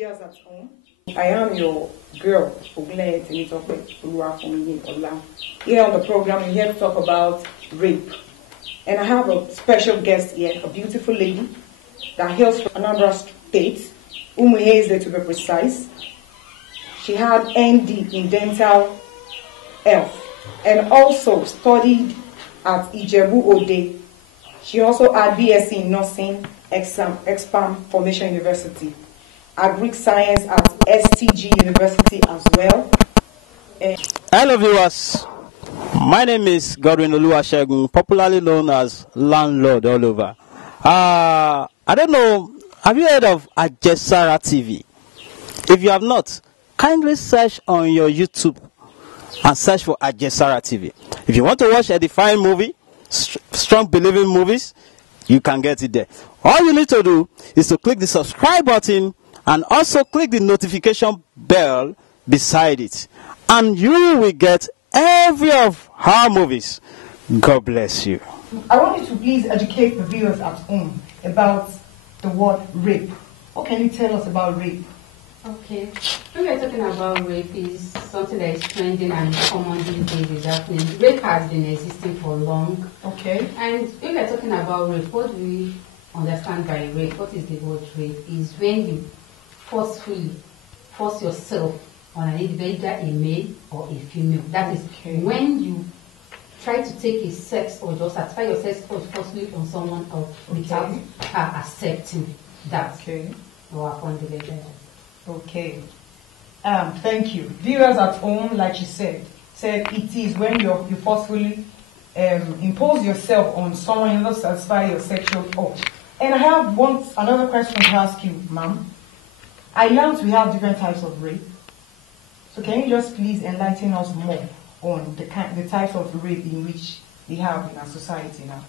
Years at home. I am your girl, Here on the program, we're here to talk about rape. And I have a special guest here, a beautiful lady that hails from Anambra State, Umuheze to be precise. She had ND in dental health and also studied at Ijebu Ode. She also had BSc in nursing, Expam Formation University. Agric Science at STG University as well. Hello viewers, my name is Godwin Oluwasegun, popularly known as Landlord all over. I don't know, have you heard of Ajesara TV? If you have not, kindly search on your YouTube and search for Ajesara TV. If you want to watch edifying movie, strong believing movies, you can get it there. All you need to do is to click the subscribe button and also click the notification bell beside it. And you will get every of our movies. God bless you. I want you to please educate the viewers at home about the word rape. What can you tell us about rape? Okay. When we are talking about rape, is something that is trending and common these days is happening. Rape has been existing for long. Okay. And when we are talking about rape, what do we understand by rape? What is the word rape? Is when you forcefully force yourself on an individual, a male or a female. That is when you try to take a sex or just satisfy your sex forcefully on someone else without her accepting that or upon the legal. Okay. Thank you. Viewers at home, like you said it is when you forcefully impose yourself on someone in order to satisfy your sexual urge. And I have another question to ask you, ma'am. I learned we have different types of rape. So can you just please enlighten us more on the types of rape in which we have in our society now?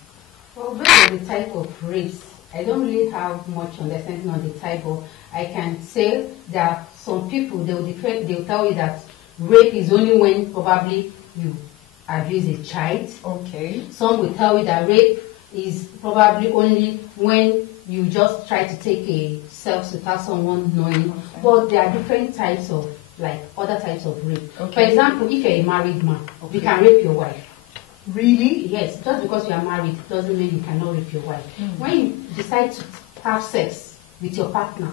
Well, based on the type of rapes, I don't really have much understanding on the type, but I can say that some people, they'll tell you that rape is only when probably you abuse a child. Okay. Some will tell you that rape is probably only when you just try to take a sex without someone knowing. Okay. But there are different types of, other types of rape. Okay. For example, if you're a married man, you can rape your wife. Really? Yes, just because you are married doesn't mean you cannot rape your wife. When you decide to have sex with your partner,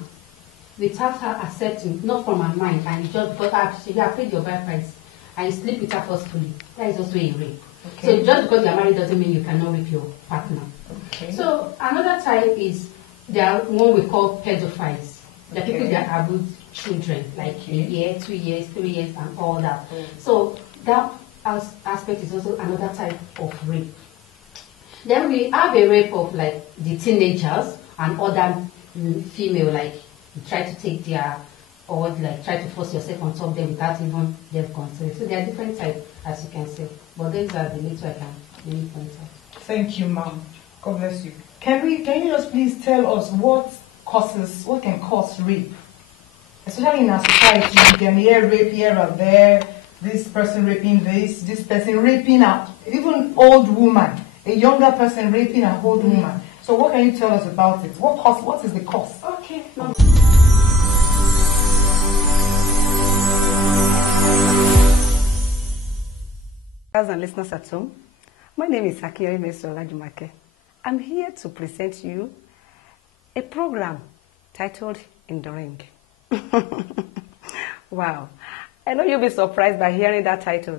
without her accepting, not from her mind, and you just because she has paid your bride price, and you sleep with her forcefully, that is also a rape. Okay. So just because you are married doesn't mean you cannot rape your partner. Okay. So another type is there are what we call pedophiles. The people that abuse children, like a year, 2 years, 3 years, and all that. So that aspect is also another type of rape. Then we have a rape of the teenagers and other female, you try to take their, or try to force yourself on top of them without even their consent. So there are different types, as you can see. But these are the little I can really point out. Thank you, ma'am. God bless you. Can you just please tell us what can cause rape? Especially in our society, you can hear rape here and there, this person raping this person raping even old woman, a younger person raping an old woman. So what can you tell us about it? What is the cause? Okay. And listeners at home, my name is Akiyomi Mesolajumake. I'm here to present you a program titled In the Ring. Wow, I know you'll be surprised by hearing that title,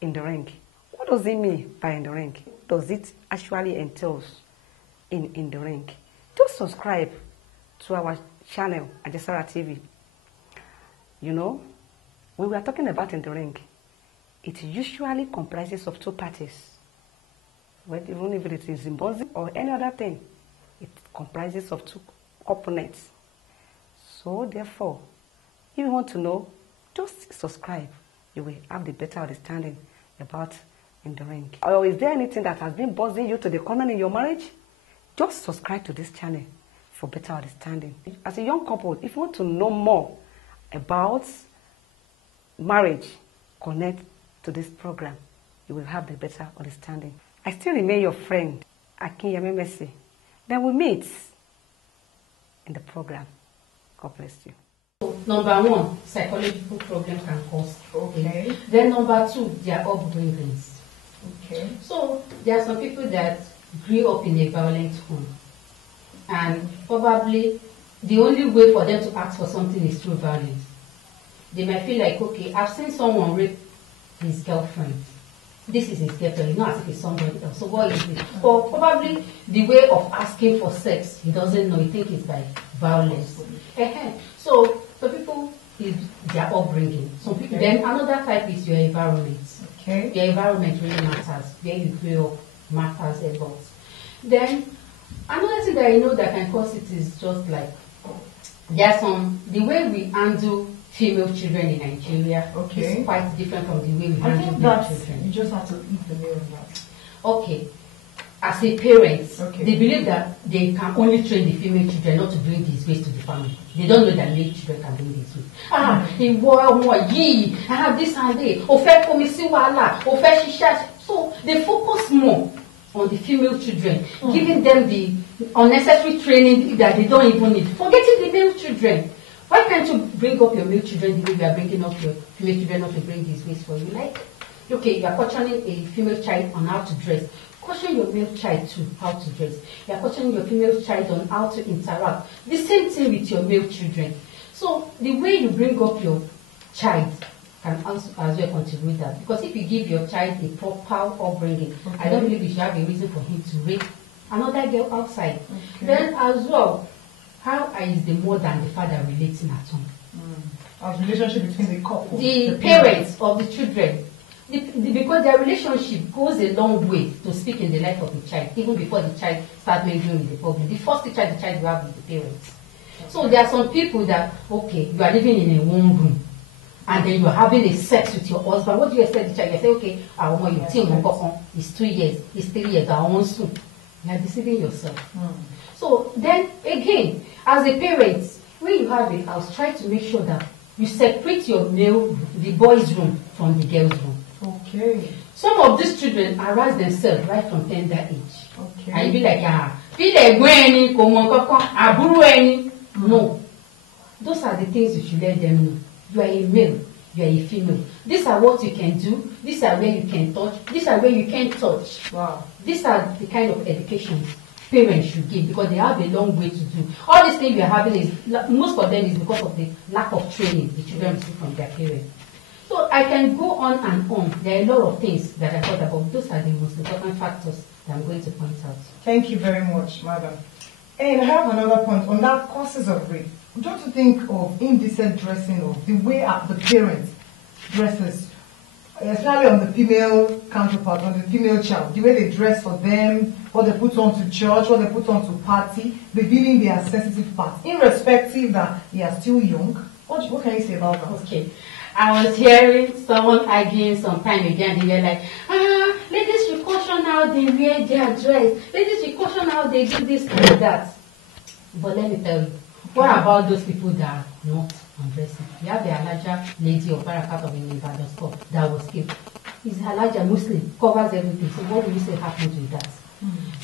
In the Ring. What does it mean by In the Ring? What does it actually entail in the ring? Just subscribe to our channel, Ajesara TV. You know, when we are talking about In the Ring, it usually comprises of two parties. Well, even if it is in boxing or any other thing, it comprises of two opponents. So therefore, if you want to know, just subscribe. You will have the better understanding about In the Ring. Or is there anything that has been buzzing you to the corner in your marriage? Just subscribe to this channel for better understanding. As a young couple, if you want to know more about marriage, connect to this program. You will have the better understanding. I still remain your friend, Akinyemi Messi. Then we meet in the program. God bless you. number one, psychological problem can cause. Okay. Then number two, their upbringings. Okay. So there are some people that grew up in a violent home, and probably the only way for them to ask for something is through violence. They might feel like, okay, I've seen someone rape his girlfriend. This is his girlfriend, you know, as if it's somebody else. So what is it? Or probably the way of asking for sex, he doesn't know, he thinks it's by violence. So people is their upbringing. Some people, then another type is your environment. Okay. Your environment really matters. Where you grew up matters a lot. Then another thing that I know that can cause it is just like the way we handle female children in Nigeria is quite different from the way we handle male children. You just have to eat the meal of that. Okay. As a parent, they believe that they can only train the female children not to bring disgrace to the family. They don't know that male children can bring disgrace. I have this and that. So they focus more on the female children, giving them the unnecessary training that they don't even need, forgetting the male children. Why can't you bring up your male children the way you are bringing up your female children not to bring disgrace for you? Like, okay, you are questioning a female child on how to dress. Question your male child too, how to dress. You are questioning your female child on how to interact. The same thing with your male children. So the way you bring up your child can also as well contribute that. Because if you give your child a proper upbringing, I don't believe you should have a reason for him to rape another girl outside. Then as well, how is the mother and the father relating at home? As relationship between the couple. The parents of the children. Because their relationship goes a long way to speak in the life of the child, even before the child starts mingling with the public. The first teacher the child will have with the parents. So there are some people that, okay, you are living in a one room, and then you are having a sex with your husband. What do you expect the child? You say, okay, I want you to it's 2 years, it's 3 years, I want soon. You are deceiving yourself. So then again, as a parent, when you have a house, try to make sure that you separate the boys' room from the girls' room. Okay. Some of these children harass themselves right from tender age. Okay. And you be like, no. Those are the things you should let them know. You are a male, you are a female. These are what you can do. These are where you can touch. These are where you can't touch. Wow. These are the kind of education parents should give, because they have a long way to do. All these things we are having is, most of them is because of the lack of training the children receive from their parents. So I can go on and on. There are a lot of things that I thought about. Those are the most important factors that I'm going to point out. Thank you very much, madam. And I have another point on that causes of rape. Don't you think of indecent dressing, or the way the parents dresses, especially on the female counterpart, on the female child, the way they dress for them, what they put on to church, what they put on to party, revealing their sensitive parts, irrespective that they are still young. What can you say about that? Okay. I was hearing someone arguing some time ago, and they were like, ladies should caution how they wear their dress. Ladies should caution how they do this and that. But let me tell you, what about those people that are not undressing? We have the Alaja lady of Barakat of Ibadan store that was killed. Is Alaja Muslim, covers everything. So what do you say happened to that?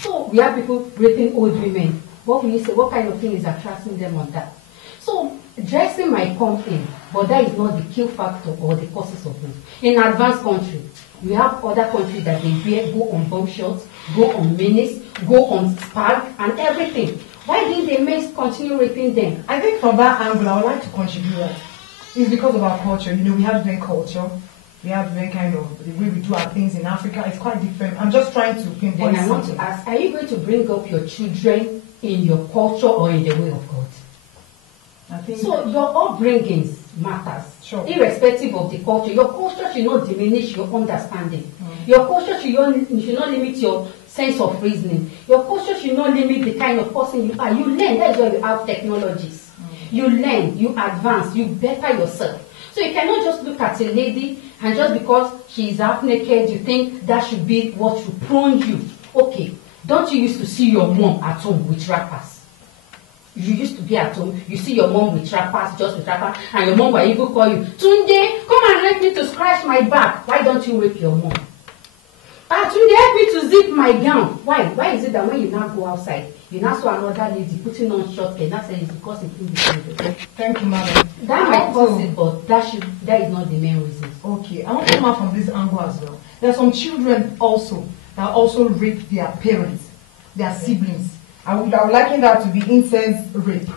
So we have people raping old women. What will you say? What kind of thing is attracting them on that? So dressing might come in, but that is not the kill factor or the causes of rape. In advanced countries, we have other countries that they go on bomb shots, go on minis, go on spag and everything. Why didn't the men continue raping them? I think from that angle, I would like to contribute that. It's because of our culture. You know, we have different culture. We have different kind of, the way we do our things in Africa is quite different. I'm just trying to pinpoint Then I want to ask, are you going to bring up your children in your culture or in the way of God? So your upbringings matters, irrespective of the culture. Your culture should not diminish your understanding. Your culture should not limit your sense of reasoning. Your culture should not limit the kind of person you are. You learn. That's why you have technologies. You learn, you advance, you better yourself. So you cannot just look at a lady and just because she is half naked, you think that should be what should prone you. Okay, don't you used to see your mom at home with wrappers? You used to be at home, you see your mom with wrappers, just with wrappers, and your mom will even call you, Tunde, come and help me to scratch my back. Why don't you rape your mom? Tunde, help me to zip my gown. Why? Why is it that when you now go outside, You now saw another lady putting on short hair. That says it's because it's independent. Thank you, madam. That might cause it, but that is not the main reason. Okay, I want to come out from this angle as well. There are some children also that also rape their parents, their siblings. I would liken that to be incest rape.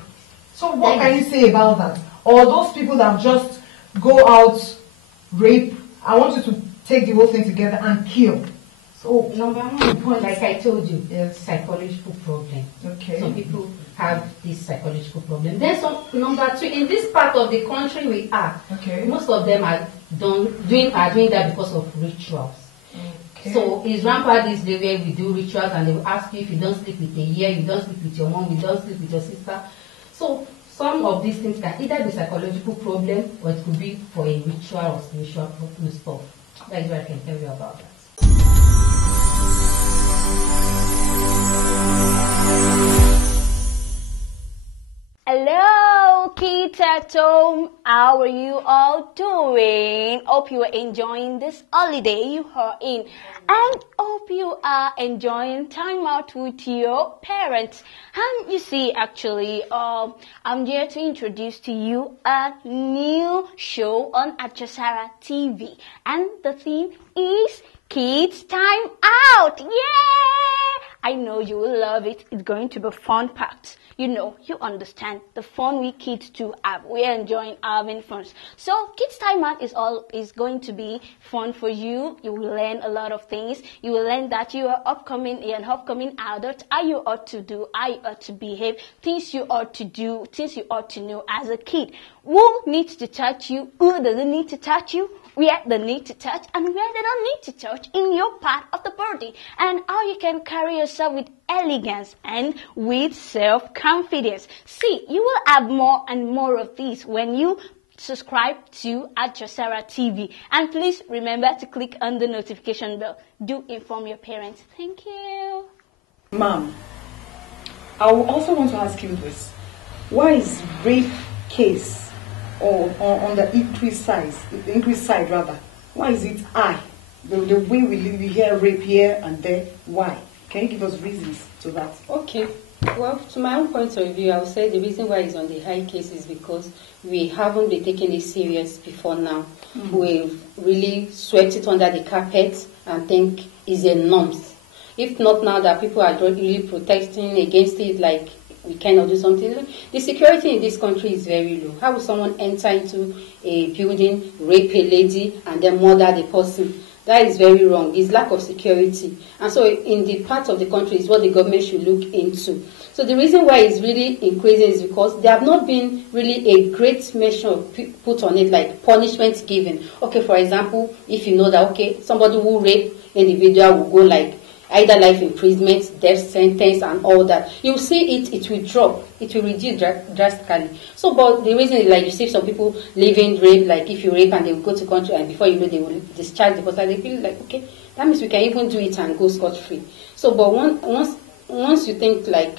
So what can you say about that? Or those people that just go out, rape, I want you to take the whole thing together and kill. So number one, like I told you, yes, psychological problem. Okay. Some people have this psychological problem. Then number two, in this part of the country we are, okay, most of them are doing that because of rituals. Okay. So it's rampant this day where we do rituals and they will ask you if you don't sleep with a year, you don't sleep with your mom, you don't sleep with your sister. So some of these things can either be psychological problem or it could be for a ritual or spiritual stuff. That is what I can tell you about that. Hello, kids at home. How are you all doing? Hope you are enjoying this holiday you are in, and hope you are enjoying time out with your parents. And you see, actually, I'm here to introduce to you a new show on Ajasara TV, and the theme is Kids Time Out. Yay! I know you will love it. It's going to be fun packed. You know, you understand the fun we kids do have. We are enjoying having fun. So Kids Time Out is going to be fun for you. You will learn a lot of things. You will learn that you are an upcoming adult, how you ought to do, how you ought to behave, things you ought to do, things you ought to know as a kid. Who needs to touch you? Who doesn't need to touch you? Where they need to touch and where they don't need to touch in your part of the body, and how you can carry yourself with elegance and with self-confidence. See, you will have more and more of these when you subscribe to Ajasara TV. And please remember to click on the notification bell. Do inform your parents. Thank you. Ma'am, I will also want to ask you this. Why is rape case or on the increased side rather? Why is it high? The way we hear rape here and there, why? Can you give us reasons to that? Okay. Well, to my own point of view, I would say the reason why it's on the high case is because we haven't been taking it serious before now. Mm-hmm. We've really swept it under the carpet and think it's a norm. If not now that people are really protesting against it, like we cannot do something. The security in this country is very low. How will someone enter into a building, rape a lady, and then murder the person? That is very wrong. It's lack of security. And so in the part of the country is what the government should look into. So the reason why it's really increasing is because there have not been really a great measure put on it, like punishment given. Okay, for example, if you know that, okay, somebody who rape individual will go like either life imprisonment, death sentence, and all that. You see it will drop. It will reduce drastically. So, but the reason is, like, you see some people living rape, like if you rape and they will go to country and before you know they will discharge the person, they feel like, okay, that means we can even do it and go scot-free. So, but once you think like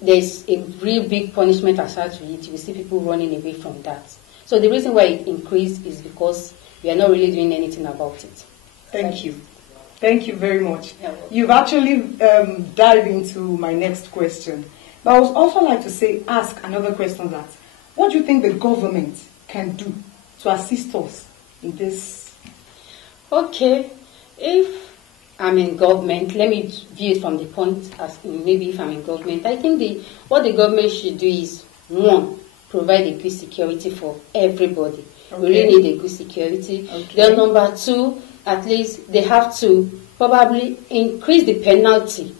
there's a real big punishment attached to it, you will see people running away from that. So the reason why it increased is because we are not really doing anything about it. Thank you. Thank you very much. You've actually dived into my next question. But I would also like to ask another question that, what do you think the government can do to assist us in this? Okay, if I'm in government, let me view it from the point as maybe if I'm in government, I think what the government should do is, one, provide a good security for everybody. Okay. We really need a good security. Okay. Then number two, at least they have to probably increase the penalty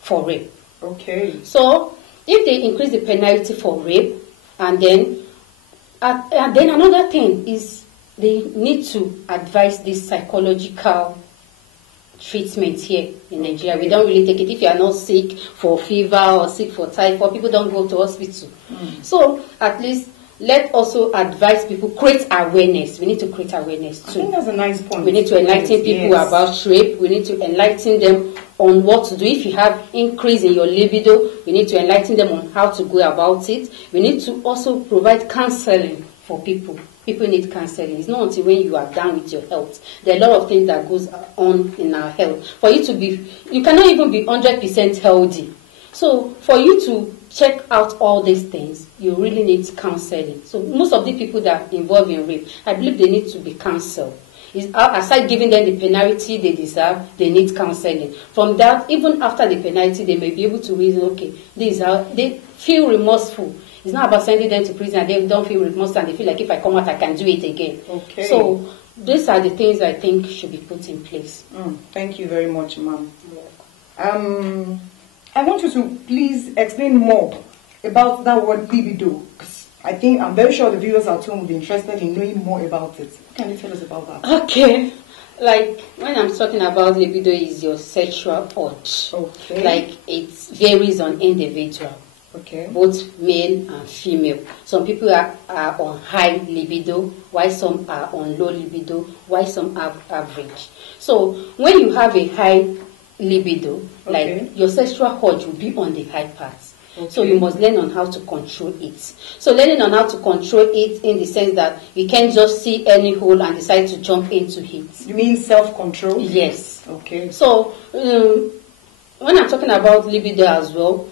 for rape. Okay. So if they increase the penalty for rape, and then another thing is they need to advise this psychological treatment here in Nigeria. We don't really take it. If you are not sick for fever or sick for typhoid, people don't go to hospital. So at least let also advise people, create awareness. We need to create awareness too. I think that's a nice point. We need to enlighten people about rape. We need to enlighten them on what to do. If you have increase in your libido, we need to enlighten them on how to go about it. We need to also provide counseling for people. People need counseling. It's not until when you are down with your health. There are a lot of things that goes on in our health. For you to be, you cannot even be 100% healthy. So for you to check out all these things, you really need counseling. So most of the people that are involved in rape, I believe they need to be counseled. Aside giving them the penalty they deserve, they need counseling. From that, even after the penalty, they may be able to reason, okay, this is how they feel remorseful. It's not about sending them to prison and they don't feel remorseful and they feel like if I come out, I can do it again. Okay. So these are the things I think should be put in place. Thank you very much, ma'am. I want you to please explain more about that word libido. I'm very sure the viewers at home will be interested in knowing more about it. What can you tell us about that? Okay. Like, when I'm talking about libido is your sexual urge. Okay. Like, it varies on individual. Okay. Both male and female. Some people are on high libido, while some are on low libido, while some are average. So, when you have a high libido, Okay. like, your sexual urge will be on the high parts. Okay. So you must learn on how to control it. So learning on how to control it in the sense that you can't just see any hole and decide to jump into it. You mean self-control? Yes. Okay. So when I'm talking about libido as well,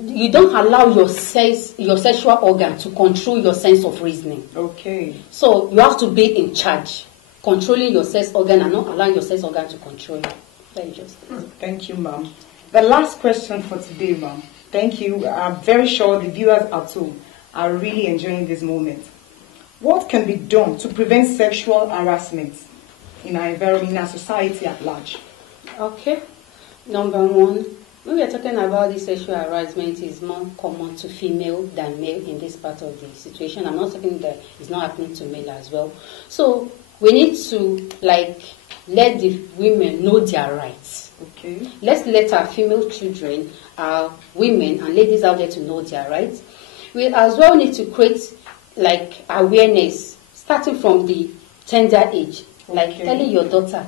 you don't allow your sexual organ to control your sense of reasoning. Okay. So you have to be in charge, controlling your sex organ and not allowing your sex organ to control you. Very just. Thank you, ma'am. The last question for today, ma'am. Thank you. I'm very sure the viewers at home are really enjoying this moment. What can be done to prevent sexual harassment in our environment, in our society at large? Okay. Number one, when we are talking about this sexual harassment, is more common to female than male in this part of the situation. I'm not saying that it's not happening to male as well. So we need to let the women know their rights. Okay. Let's let our female children, our women and ladies out there to know their rights. We as well need to create awareness starting from the tender age. Like telling your daughter,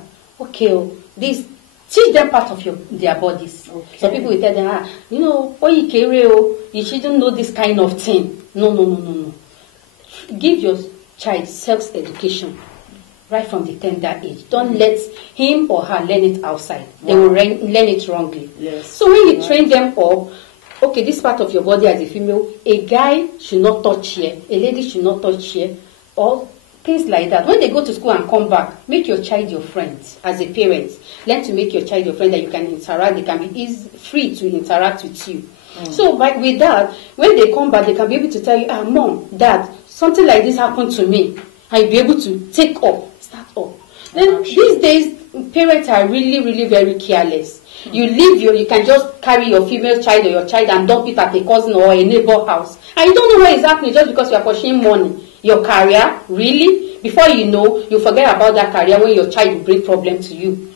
this, teach them part of their bodies. Okay. So people will tell them, you shouldn't know this kind of thing. No. Give your child sex education right from the tender age. Don't let him or her learn it outside. They will learn it wrongly. Yes. So when you train them up, okay, this part of your body as a female, a guy should not touch here, a lady should not touch here, or things like that. When they go to school and come back, make your child your friend as a parent. Learn to make your child your friend that you can interact. They can be free to interact with you. So with that, when they come back, they can be able to tell you, Mom, Dad, something like this happened to me. And you'll be able to start up. Then these days, parents are really, really very careless. You can just carry your female child or your child and dump it at a cousin or a neighbor house. And you don't know what is happening just because you are pursuing money. Your career, really? Before you know, you forget about that career when your child will bring problem to you.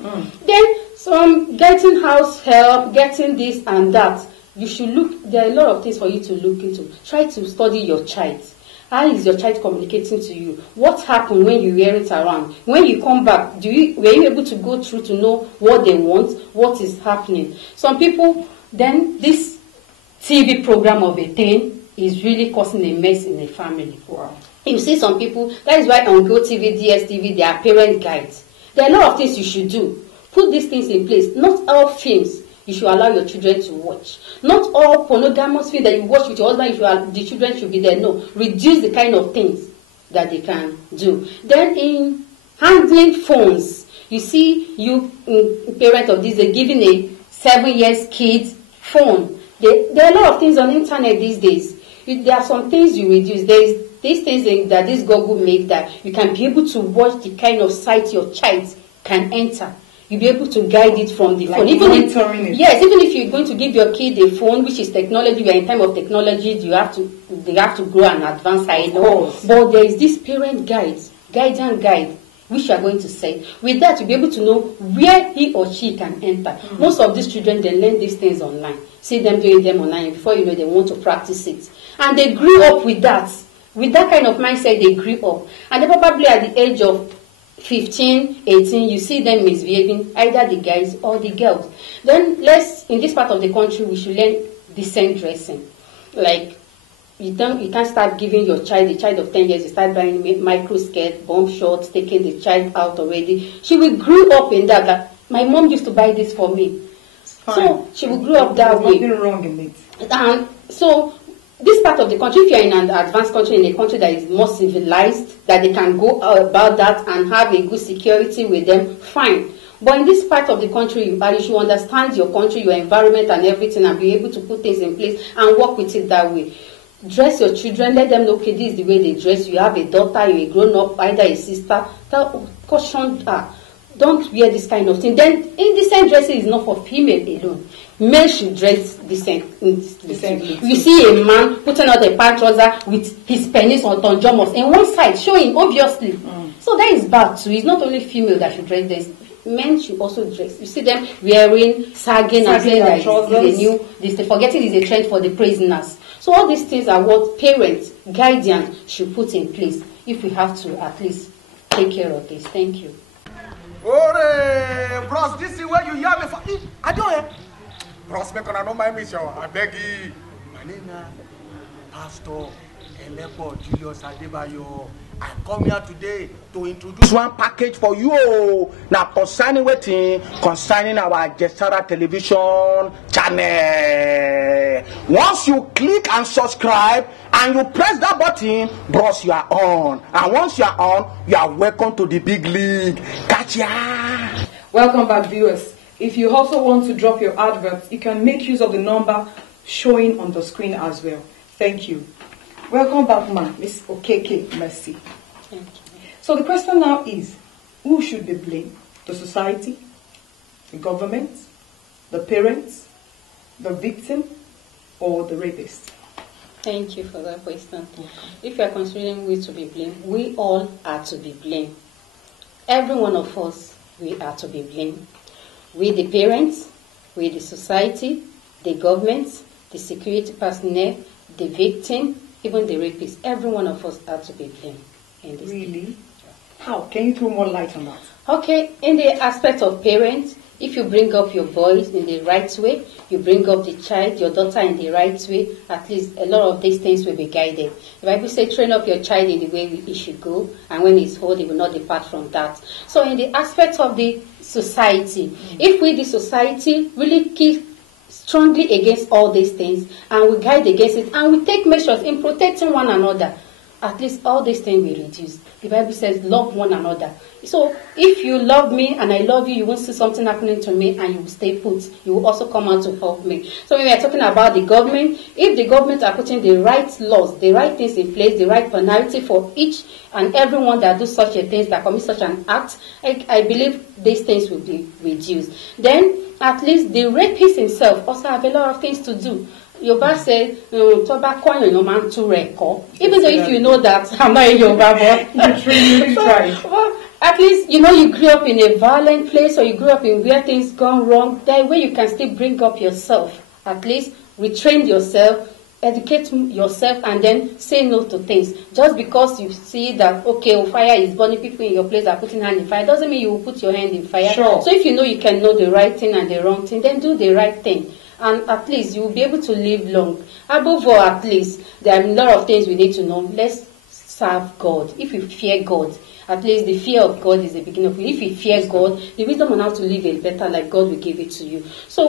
Then some getting house help, getting this and that. You should there are a lot of things for you to look into. Try to study your child. How is your child communicating to you? What happened when you wear it around? When you come back, were you able to go through to know what they want, what is happening? Some people, then this TV program of a thing is really causing a mess in a family. Wow. You see some people, that is why on GoTV, DSTV, there are parent guides. There are a lot of things you should do. Put these things in place. Not all films you should allow your children to watch. Not all pornographic films that you watch with your husband, the children should be there. No. Reduce the kind of things that they can do. Then in handling phones, you see parent of this, they're giving a 7 years kid phone. There are a lot of things on the internet these days. There are some things you reduce. There is these things that this Google make that you can be able to watch the kind of site your child can enter. You'll be able to guide it from the phone. Even if you're going to give your kid a phone, which is technology, we are in time of technology, they have to grow and advance. I know. But there is this parent guidance guide, which you are going to say. With that, you'll be able to know where he or she can enter. Most of these children, they learn these things online. See them doing them online. Before you know, they want to practice it. And they grew up with that. With that kind of mindset, they grew up. And they probably at the age of 15, 18, you see them misbehaving, either the guys or the girls. Then in this part of the country, we should learn decent dressing. Like, you can't start giving your child, a child of 10 years, you start buying micro skirt, bomb shorts, taking the child out already. She will grow up in that. Like, my mom used to buy this for me. So she will grow up that way. There's nothing wrong in it. And so this part of the country, if you're in an advanced country, in a country that is more civilized, that they can go about that and have a good security with them, fine. But in this part of the country, you should understand your country, your environment and everything, and be able to put things in place and work with it that way. Dress your children, let them know, okay, this is the way they dress. You have a daughter, you're a grown-up, either a sister. Caution her. Don't wear this kind of thing. Then indecent dressing is not for female alone. Men should dress decently. You see a man putting out a pant trouser with his penis or tonjomos in one side, showing obviously. So that is bad too. It's not only female that should dress this. Men should also dress. You see them wearing sagging and saying that it's a new this. Forgetting is a trend for the prisoners. So all these things are what parents, guardians should put in place if we have to at least take care of this. Thank you. Ore, bros, this is where you hear me for. I don't hear. Bros, make on don't mind me, show. I beg you. My name is Pastor Elepo Julius Adebayo. I come here today to introduce one package for you. Now concerning our Jesara television channel. Once you click and subscribe and you press that button, bros, you are on. And once you are on, you are welcome to the big league. Catch ya! Welcome back, viewers. If you also want to drop your adverts, you can make use of the number showing on the screen as well. Thank you. Welcome back, Miss Okeke Mercy. Thank you. So the question now is, who should be blamed? The society, the government, the parents, the victim, or the rapist? Thank you for that question. If you are considering we to be blamed, we all are to be blamed. Every one of us, we are to be blamed. We the parents, we the society, the government, the security personnel, the victim, even the rapist. Every one of us are to be blamed in this. Really? How? Can you throw more light on that? Okay, in the aspect of parents, if you bring up your boys in the right way, you bring up the child, your daughter in the right way, at least a lot of these things will be guided. The Bible says, train up your child in the way he should go, and when he's old, he will not depart from that. So in the aspect of the society, if we, the society, really keep strongly against all these things, and we guide against it, and we take measures in protecting one another, at least all these things will reduce. The Bible says, love one another. So if you love me and I love you, you won't see something happening to me and you will stay put. You will also come out to help me. So when we are talking about the government, if the government are putting the right laws, the right things in place, the right penalty for each and everyone that do such a thing, that commit such an act, I believe these things will be reduced. Then at least the rapist himself also have a lot of things to do. Yoruba said, even though if you know that I'm not a Yoruba boy, well, at least you know you grew up in a violent place or you grew up in where things gone wrong. That way you can still bring up yourself. At least retrain yourself, educate yourself, and then say no to things. Just because you see that okay, fire is burning, people in your place are putting hand in fire, doesn't mean you will put your hand in fire. Sure. So if you know you can know the right thing and the wrong thing, then do the right thing. And at least you will be able to live long. Above all, at least, there are a lot of things we need to know. Let's serve God. If you fear God, at least the fear of God is the beginning of it. If you fear God, the wisdom on how to live a better life, God will give it to you. So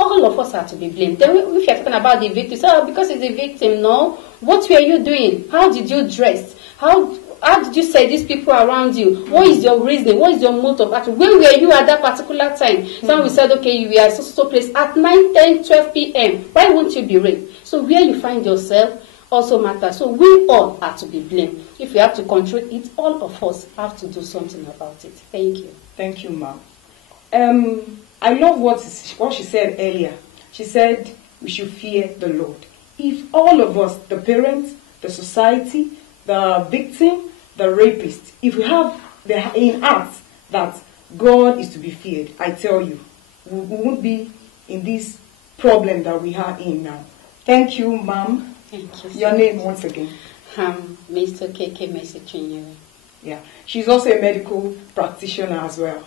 all of us are to be blamed. Then if you're talking about the victim, so because it's a victim, no. What were you doing? How did you dress? How did you say these people around you? What is your reasoning? What is your mode of action? Where were you at that particular time? Some we said, okay, you were at so place at 9, 10, 12 p.m. Why won't you be raped? So where you find yourself also matters. So we all are to be blamed. If we have to control it, all of us have to do something about it. Thank you. Thank you, ma'am. I love what she said earlier. She said we should fear the Lord. If all of us, the parents, the society, the victim, the rapist, if we have in us that God is to be feared, I tell you, we won't be in this problem that we are in now. Thank you, ma'am. Thank you. Your name once again. Mr. KK Mercy. Yeah, she's also a medical practitioner as well.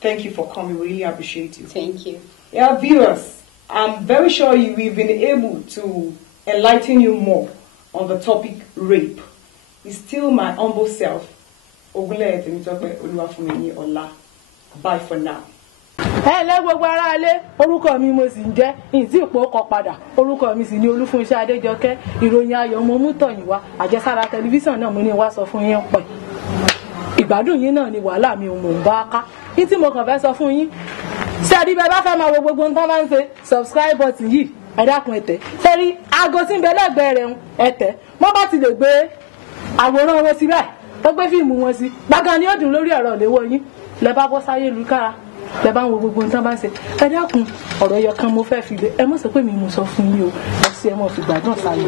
Thank you for coming. We really appreciate you. Thank you. Yeah, viewers, I'm very sure we've been able to enlighten you more on the topic rape. It's still my humble self. Bye for now. Lẹ́ gbogbo ará ilé, orúkọ mi mo sì ń jẹ́ ìdí ìpò kọ padà. Orúkọ mi sì ni Olúfúnṣẹ́ Adéjọkẹ́. Ìròyìn ayọ̀ mo mú tọ̀yìn wá. Àjẹsára tẹlifíṣàn náà mo ní wá sọ fún yín pẹ̀. Ìgbádùn yín náà ni wàhálà mi ò mò ń bá ká. Ní tí mo kàn fẹ́ sọ fún yín. Ṣé ẹ rí bẹ́ẹ̀ bá fẹ́ máa wo gbogbo nǹkan máa ń ṣe subscribe button yìí ẹ dákun ẹ tẹ̀. Ṣé rí aago tí ń bẹ lẹ́gbẹ̀ẹ́ rẹ̀ ẹ tẹ̀. Wọ́n bá ti lè gbé àwòrán wọn sí bẹ́ẹ̀ tó gbé fíìmù wọn sí. Gbàgán ni ó dùn lórí ẹ̀rọ ìléwọ́ yín. Lẹ bá bọ́ sáyé lukára. Lẹ bá ń wo gbogbo nǹkan bá ń ṣe. Ẹ dákun ọ̀rọ̀ ẹyọ kan mo fẹ́ fi gbé. Ẹ mọ̀ sọ pé mi mo sọ fún yín o. Ẹ sì ẹ mọ̀ fi gbádùn sáyé.